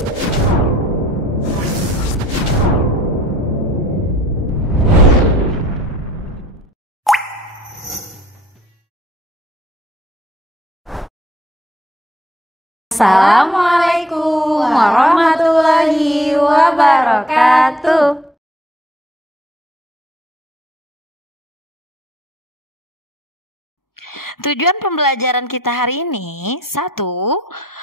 Assalamualaikum warahmatullahi wabarakatuh. Tujuan pembelajaran kita hari ini: 1.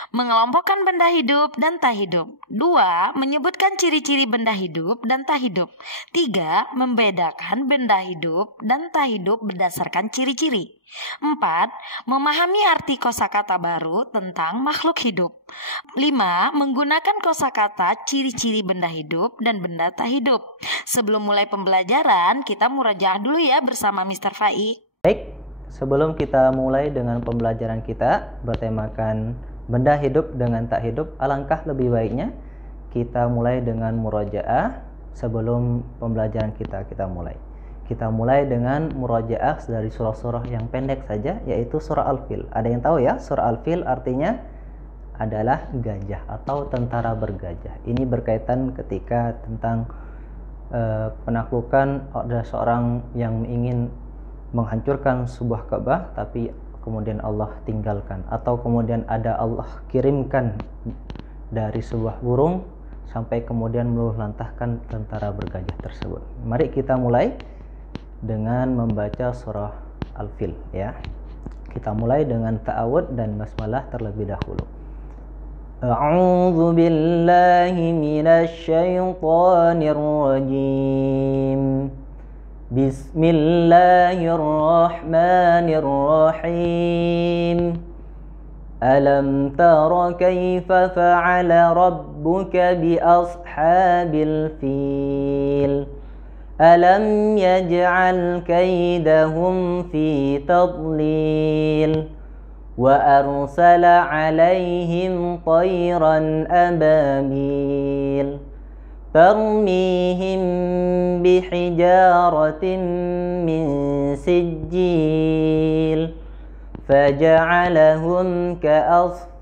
Mengelompokkan benda hidup dan tak hidup. 2. Menyebutkan ciri-ciri benda hidup dan tak hidup. 3. Membedakan benda hidup dan tak hidup berdasarkan ciri-ciri. 4. Memahami arti kosakata baru tentang makhluk hidup. 5. Menggunakan kosakata ciri-ciri benda hidup dan benda tak hidup. Sebelum mulai pembelajaran, kita murajaah dulu ya bersama Mr. Fai. Baik, sebelum kita mulai dengan pembelajaran kita bertemakan benda hidup dengan tak hidup, alangkah lebih baiknya kita mulai dengan murajaah sebelum pembelajaran kita mulai. Kita mulai dengan murajaah dari surah-surah yang pendek saja, yaitu surah Al-Fil. Ada yang tahu ya, surah Al-Fil artinya adalah gajah atau tentara bergajah. Ini berkaitan ketika tentang penaklukan ada seorang yang ingin menghancurkan sebuah Ka'bah tapi kemudian Allah tinggalkan, atau kemudian ada Allah kirimkan dari sebuah burung sampai kemudian meluluhlantahkan tentara bergajah tersebut. Mari kita mulai dengan membaca surah Al-Fil ya. Kita mulai dengan ta'awud dan basmalah terlebih dahulu. A'udzu billahi minasy syaithanir rajim. Bismillahirrahmanirrahim. Alam tara kaifa fa'ala rabbuka bi ashabil fil. Alam yaj'al kaidahum fi tadlil. Wa arsala 'alaihim tayran ababil. ترميهم بحجارة من سجيل فجعلهم كعصف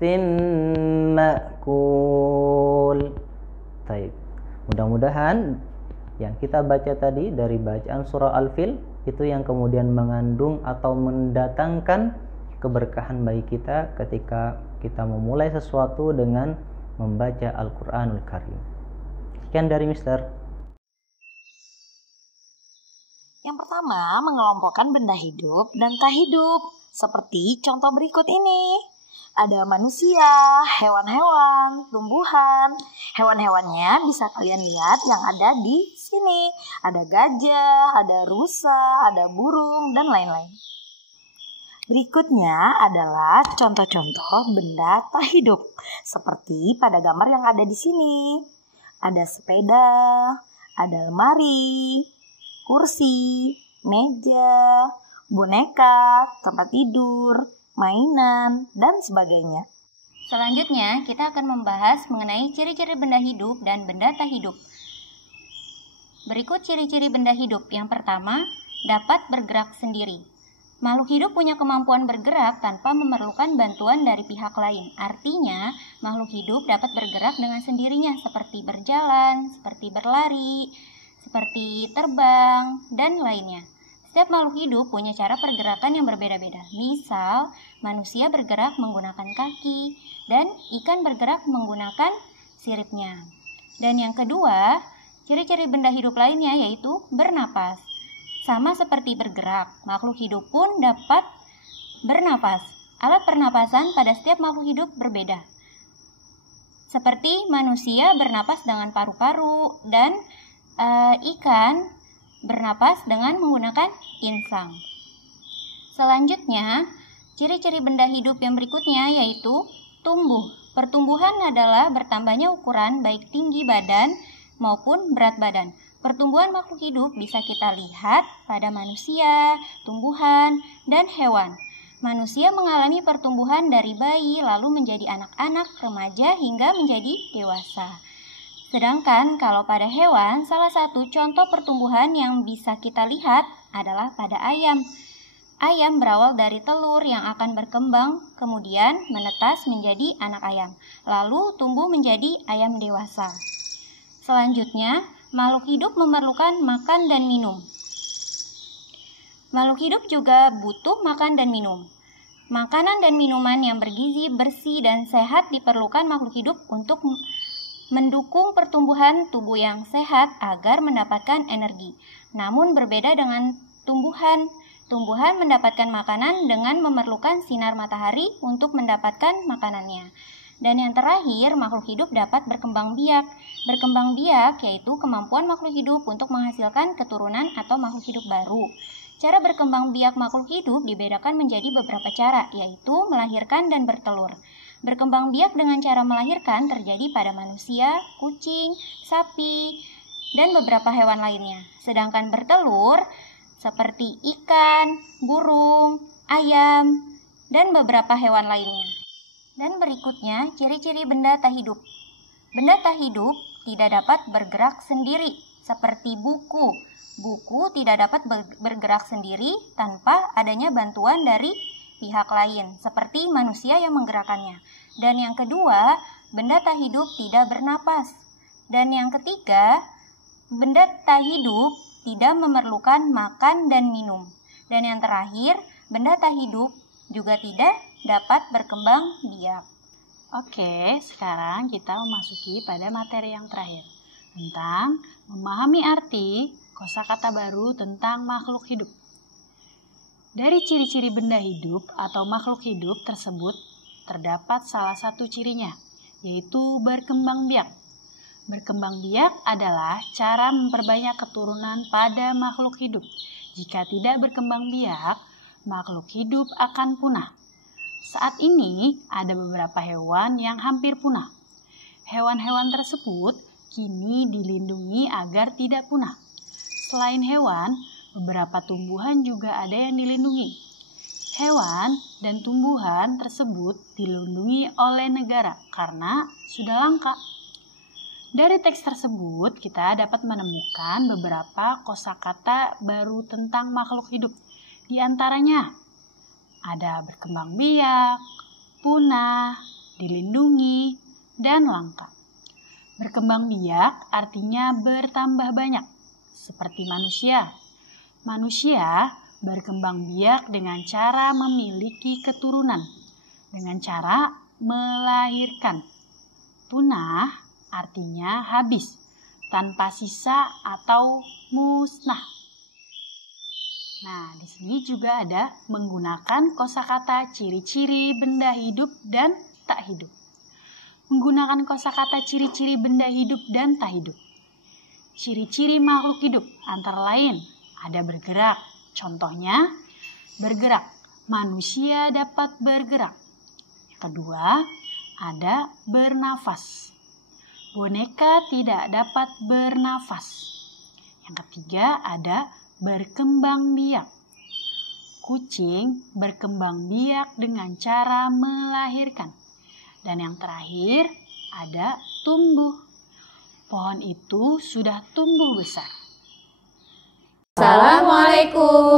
مأكول. Baik, mudah-mudahan yang kita baca tadi dari bacaan surah Al-Fil itu yang kemudian mengandung atau mendatangkan keberkahan bagi kita ketika kita memulai sesuatu dengan membaca Al-Quranul Karim. Sekian dari Mister. Yang pertama, mengelompokkan benda hidup dan tak hidup. Seperti contoh berikut ini. Ada manusia, hewan-hewan, tumbuhan. Hewan-hewannya bisa kalian lihat yang ada di sini. Ada gajah, ada rusa, ada burung, dan lain-lain. Berikutnya adalah contoh-contoh benda tak hidup. Seperti pada gambar yang ada di sini. Ada sepeda, ada lemari, kursi, meja, boneka, tempat tidur, mainan, dan sebagainya. Selanjutnya, kita akan membahas mengenai ciri-ciri benda hidup dan benda tak hidup. Berikut ciri-ciri benda hidup. Yang pertama, dapat bergerak sendiri. Makhluk hidup punya kemampuan bergerak tanpa memerlukan bantuan dari pihak lain. Artinya, makhluk hidup dapat bergerak dengan sendirinya seperti berjalan, seperti berlari, seperti terbang, dan lainnya. Setiap makhluk hidup punya cara pergerakan yang berbeda-beda. Misal, manusia bergerak menggunakan kaki, dan ikan bergerak menggunakan siripnya. Dan yang kedua, ciri-ciri benda hidup lainnya yaitu bernapas. Sama seperti bergerak, makhluk hidup pun dapat bernapas. Alat pernapasan pada setiap makhluk hidup berbeda. Seperti manusia bernapas dengan paru-paru dan ikan bernapas dengan menggunakan insang. Selanjutnya, ciri-ciri benda hidup yang berikutnya yaitu tumbuh. Pertumbuhan adalah bertambahnya ukuran baik tinggi badan maupun berat badan. Pertumbuhan makhluk hidup bisa kita lihat pada manusia, tumbuhan, dan hewan. Manusia mengalami pertumbuhan dari bayi lalu menjadi anak-anak, remaja, hingga menjadi dewasa. Sedangkan kalau pada hewan, salah satu contoh pertumbuhan yang bisa kita lihat adalah pada ayam. Ayam berawal dari telur yang akan berkembang, kemudian menetas menjadi anak ayam, lalu tumbuh menjadi ayam dewasa. Selanjutnya, makhluk hidup memerlukan makan dan minum. Makhluk hidup juga butuh makan dan minum. Makanan dan minuman yang bergizi, bersih, dan sehat diperlukan makhluk hidup untuk mendukung pertumbuhan tubuh yang sehat agar mendapatkan energi. Namun berbeda dengan tumbuhan mendapatkan makanan dengan memerlukan sinar matahari untuk mendapatkan makanannya. Dan yang terakhir, makhluk hidup dapat berkembang biak. Berkembang biak yaitu kemampuan makhluk hidup untuk menghasilkan keturunan atau makhluk hidup baru. Cara berkembang biak makhluk hidup dibedakan menjadi beberapa cara, yaitu melahirkan dan bertelur. Berkembang biak dengan cara melahirkan terjadi pada manusia, kucing, sapi, dan beberapa hewan lainnya. Sedangkan bertelur seperti ikan, burung, ayam, dan beberapa hewan lainnya. Dan berikutnya, ciri-ciri benda tak hidup. Benda tak hidup tidak dapat bergerak sendiri, seperti buku. Buku tidak dapat bergerak sendiri tanpa adanya bantuan dari pihak lain, seperti manusia yang menggerakkannya. Dan yang kedua, benda tak hidup tidak bernapas. Dan yang ketiga, benda tak hidup tidak memerlukan makan dan minum. Dan yang terakhir, benda tak hidup juga tidak dapat berkembang biak. Oke, sekarang kita memasuki pada materi yang terakhir tentang memahami arti kosakata baru tentang makhluk hidup. Dari ciri-ciri benda hidup atau makhluk hidup tersebut terdapat salah satu cirinya, yaitu berkembang biak. Berkembang biak adalah cara memperbanyak keturunan pada makhluk hidup. Jika tidak berkembang biak, makhluk hidup akan punah. Saat ini ada beberapa hewan yang hampir punah. Hewan-hewan tersebut kini dilindungi agar tidak punah. Selain hewan, beberapa tumbuhan juga ada yang dilindungi. Hewan dan tumbuhan tersebut dilindungi oleh negara karena sudah langka. Dari teks tersebut, kita dapat menemukan beberapa kosakata baru tentang makhluk hidup. Di antaranya, ada berkembang biak, punah, dilindungi, dan langka. Berkembang biak artinya bertambah banyak, seperti manusia. Manusia berkembang biak dengan cara memiliki keturunan, dengan cara melahirkan. Punah artinya habis, tanpa sisa atau musnah. Nah, di sini juga ada menggunakan kosakata ciri-ciri benda hidup dan tak hidup. Menggunakan kosakata ciri-ciri benda hidup dan tak hidup. Ciri-ciri makhluk hidup antara lain ada bergerak. Contohnya, bergerak. Manusia dapat bergerak. Yang kedua, ada bernafas. Boneka tidak dapat bernafas. Yang ketiga ada berkembang biak. Kucing berkembang biak dengan cara melahirkan. Dan yang terakhir ada tumbuh. Pohon itu sudah tumbuh besar. Assalamualaikum.